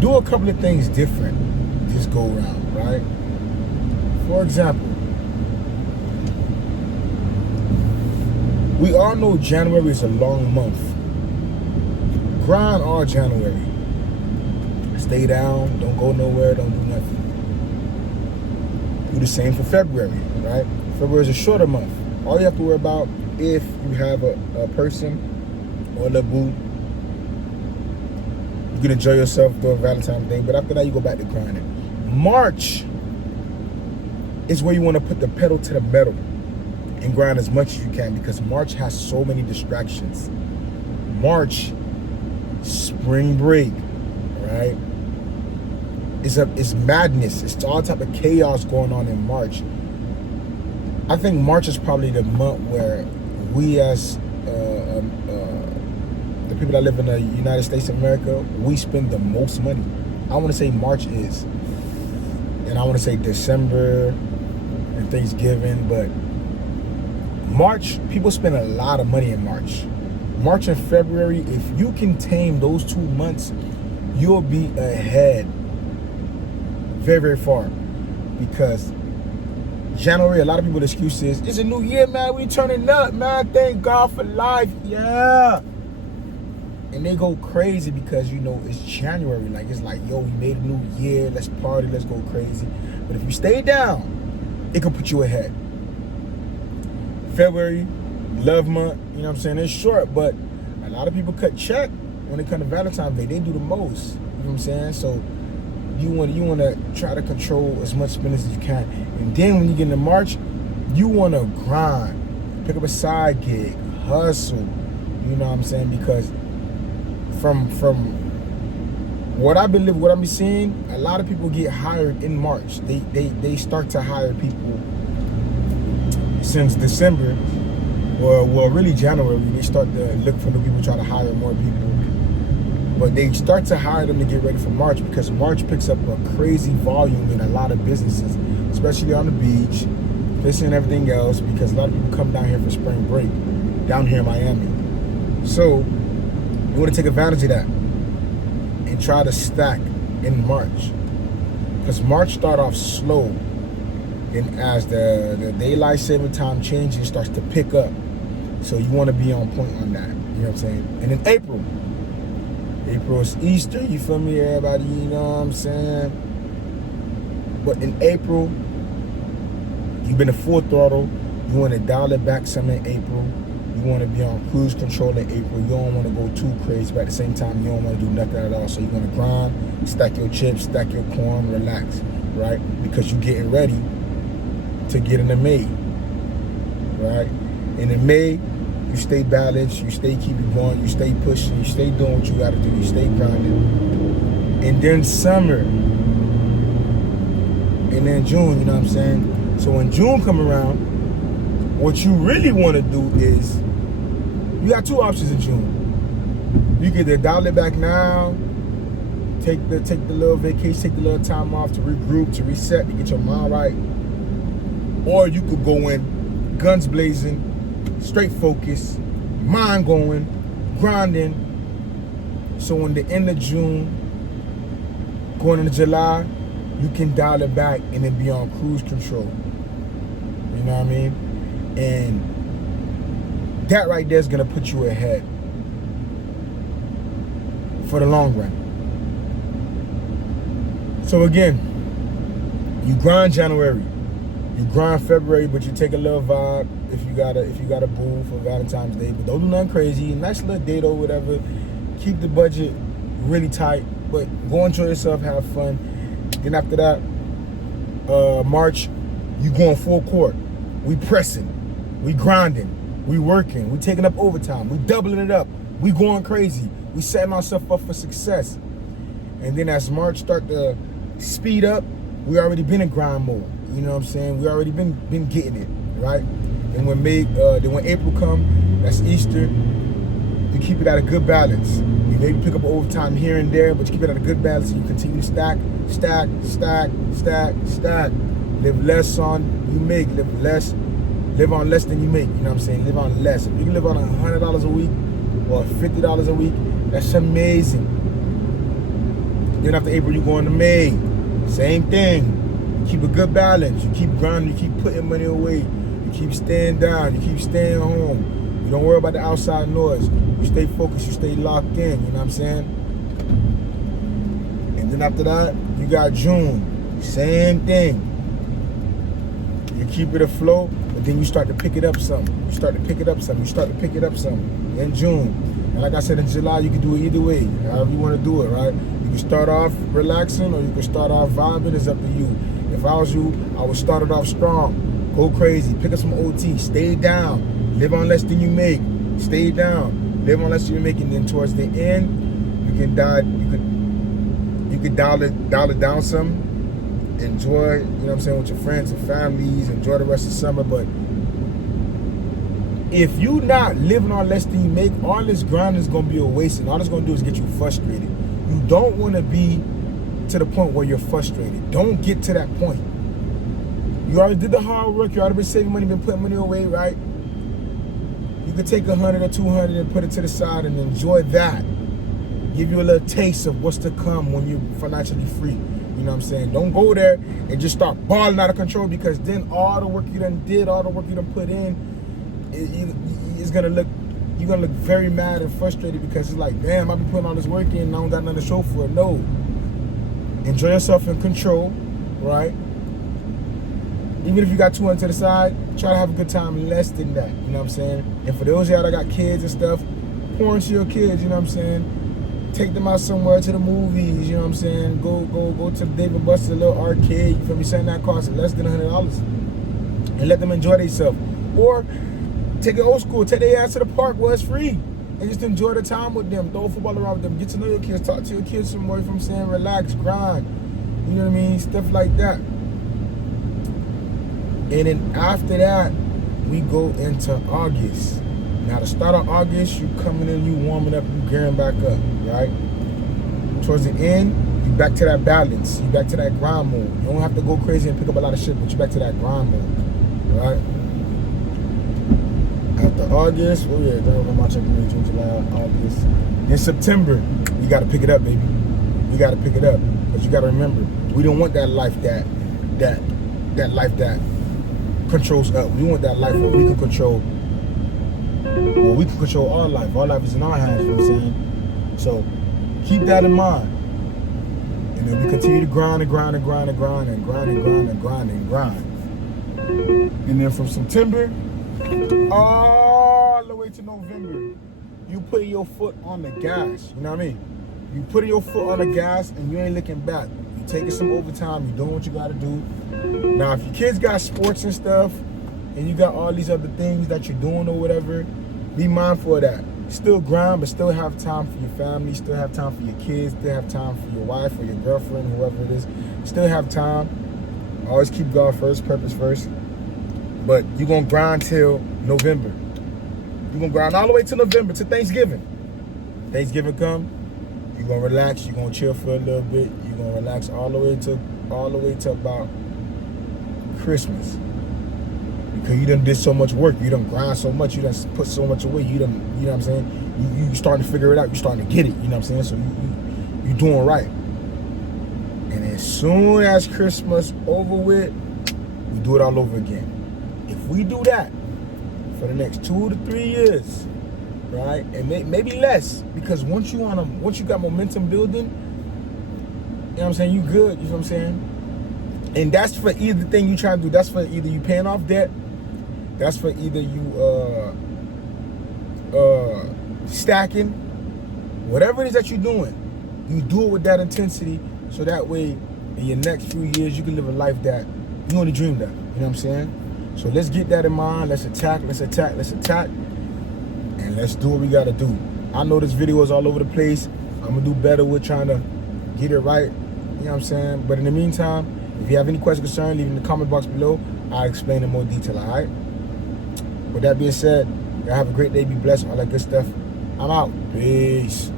do a couple of things different this go around, right? For example, we all know January is a long month. Grind all January. Stay down, don't go nowhere, don't do nothing. Do the same for February, right? February is a shorter month. All you have to worry about, if you have a person or a boo, you can enjoy yourself doing Valentine's Day, but after that you go back to grinding. March is where you want to put the pedal to the metal and grind as much as you can, because March has so many distractions. March, spring break, right? It's madness. It's all type of chaos going on in March. I think March is probably the month where we, as the people that live in the United States of America, we spend the most money. I want to say March is, and I want to say December and Thanksgiving, but March, people spend a lot of money in March. March and February, if you can tame those 2 months, you'll be ahead very, very far. Because January, a lot of people's excuse is, it's a new year, man, we turning up, man, thank God for life, yeah. And they go crazy because, you know, it's January. Like, it's like, yo, we made a new year, let's party, let's go crazy. But if you stay down, it can put you ahead. February, love month, you know what I'm saying? It's short, but a lot of people cut check when it comes to Valentine's Day. They do the most, you know what I'm saying? So you want to try to control as much spending as you can. And then when you get into March, you want to grind, pick up a side gig, hustle, you know what I'm saying? Because from what I've been seeing, a lot of people get hired in March. They start to hire people since December, or well, really January. They start to look for new people, try to hire more people. But they start to hire them to get ready for March, because March picks up a crazy volume in a lot of businesses, especially on the beach, fishing and everything else, because a lot of people come down here for spring break, down here in Miami. So you want to take advantage of that and try to stack in March, because March start off slow, and as the daylight saving time changes, it starts to pick up. So you want to be on point on that, you know what I'm saying? And in April is Easter, you feel me, everybody, you know what I'm saying? But in April, you've been at full throttle. You want to dial it back some in April. You want to be on cruise control in April. You don't want to go too crazy, but at the same time, you don't want to do nothing at all. So you want to grind, stack your chips, stack your corn, relax, right? Because you're getting ready to get into May, right? And in May, you stay balanced, you stay keeping going, you stay pushing, you stay doing what you got to do, you stay grinding. And then summer, and then June, you know what I'm saying? So when June come around, what you really want to do is, you got two options in June. You can either dial it back now, take the little vacation, take the little time off to regroup, to reset, to get your mind right. Or you could go in guns blazing, straight focus, mind going, grinding. So in the end of June, going into July, you can dial it back and then be on cruise control. You know what I mean? And that right there is gonna put you ahead for the long run. So again, you grind January, you grind February, but you take a little vibe if you got a boo for Valentine's Day, but don't do nothing crazy. Nice little date or whatever. Keep the budget really tight, but go enjoy yourself, have fun. Then after that, March, you going full court. We pressing, we grinding, we working, we taking up overtime, we doubling it up, we going crazy, we setting ourselves up for success. And then as March start to speed up, we already been in grind mode. You know what I'm saying? We already been getting it, right? And when April come, that's Easter. You keep it at a good balance. You maybe pick up overtime here and there, but you keep it at a good balance, and you continue to stack. Live less on you make, live on less than you make. You know what I'm saying? Live on less. If you can live on $100 a week or $50 a week, that's amazing. Then after April, you go into May. Same thing. Keep a good balance. You keep grinding. You keep putting money away. You keep staying down. You keep staying home. You don't worry about the outside noise. You stay focused. You stay locked in. You know what I'm saying? And then after that, you got June. Same thing. You keep it afloat, but then you start to pick it up some. You start to pick it up some. You start to pick it up some in June. And like I said, in July, you can do it either way, however you want to do it, right? You can start off relaxing or you can start off vibing. It's up to you. If I was you, I would start it off strong. Go crazy. Pick up some OT. Stay down. Live on less than you make. Stay down. Live on less than you make. And then towards the end, you can dial it down some. Enjoy, you know what I'm saying, with your friends and families. Enjoy the rest of summer. But if you not living on less than you make, all this grind is going to be a waste, and all it's going to do is get you frustrated. You don't want to be to the point where you're frustrated. Don't get to that point. You already did the hard work. You already been saving money, been putting money away, right? You could take 100 or 200 and put it to the side and enjoy that. Give you a little taste of what's to come when you're financially free. You know what I'm saying? Don't go there and just start balling out of control, because then all the work you done did, all the work you done put in, it's gonna look, you're gonna look very mad and frustrated, because it's like, damn, I've been putting all this work in and I don't got nothing to show for it. No. Enjoy yourself in control, right? Even if you got 200 to the side, try to have a good time less than that. You know what I'm saying? And for those of y'all that got kids and stuff, pour into your kids, you know what I'm saying? Take them out somewhere to the movies, you know what I'm saying? Go to the Dave & Buster's, a little arcade, you feel me? Something that costs less than $100. And let them enjoy themselves. Or take it old school, take their ass to the park where it's free. And just enjoy the time with them. Throw football around with them. Get to know your kids, talk to your kids some more, you know what I'm saying? Relax, grind. You know what I mean? Stuff like that. And then after that, we go into August. Now, the start of August, you coming in, you warming up, you gearing back up, right? Towards the end, you back to that balance. You back to that grind mode. You don't have to go crazy and pick up a lot of shit, but you back to that grind mode, right? After August, oh yeah, then March, April, May, June, July, August. In September, you got to pick it up, baby. You got to pick it up, but you got to remember, we don't want that life that life that controls us. We want that life where we can control. Well, we can control our life. Our life is in our hands, you know what I'm saying? So keep that in mind. And then we continue to grind and grind and grind and grind and grind and grind and grind and grind. And then from September all the way to November, you put your foot on the gas. You know what I mean? You put your foot on the gas and you ain't looking back. You taking some overtime, you doing what you gotta do. Now, if your kids got sports and stuff, and you got all these other things that you're doing or whatever, be mindful of that. Still grind, but still have time for your family, still have time for your kids, still have time for your wife or your girlfriend, whoever it is. Still have time. Always keep God first, purpose first. But you're going to grind till November. You're going to grind all the way to November, to Thanksgiving. Thanksgiving come, you're going to relax, you're going to chill for a little bit, you're going to relax all the way to about Christmas. Because you done did so much work, you done grind so much, you done put so much away, you know what I'm saying? You starting to figure it out, you starting to get it, you know what I'm saying? So you doing right. And as soon as Christmas over with, we do it all over again. If we do that for the next 2 to 3 years, right? And maybe less, because once you got momentum building, you know what I'm saying, you good, you know what I'm saying? And that's for either thing you try to do. That's for either you paying off debt. That's for either you stacking. Whatever it is that you're doing, you do it with that intensity, so that way in your next few years you can live a life that you only dreamed of. You know what I'm saying? So let's get that in mind. Let's attack, and let's do what we gotta do. I know this video is all over the place. I'm gonna do better with trying to get it right. You know what I'm saying? But in the meantime, if you have any questions or concerns, leave in the comment box below. I'll explain in more detail, all right? With that being said, y'all have a great day. Be blessed. All that good stuff. I'm out. Peace.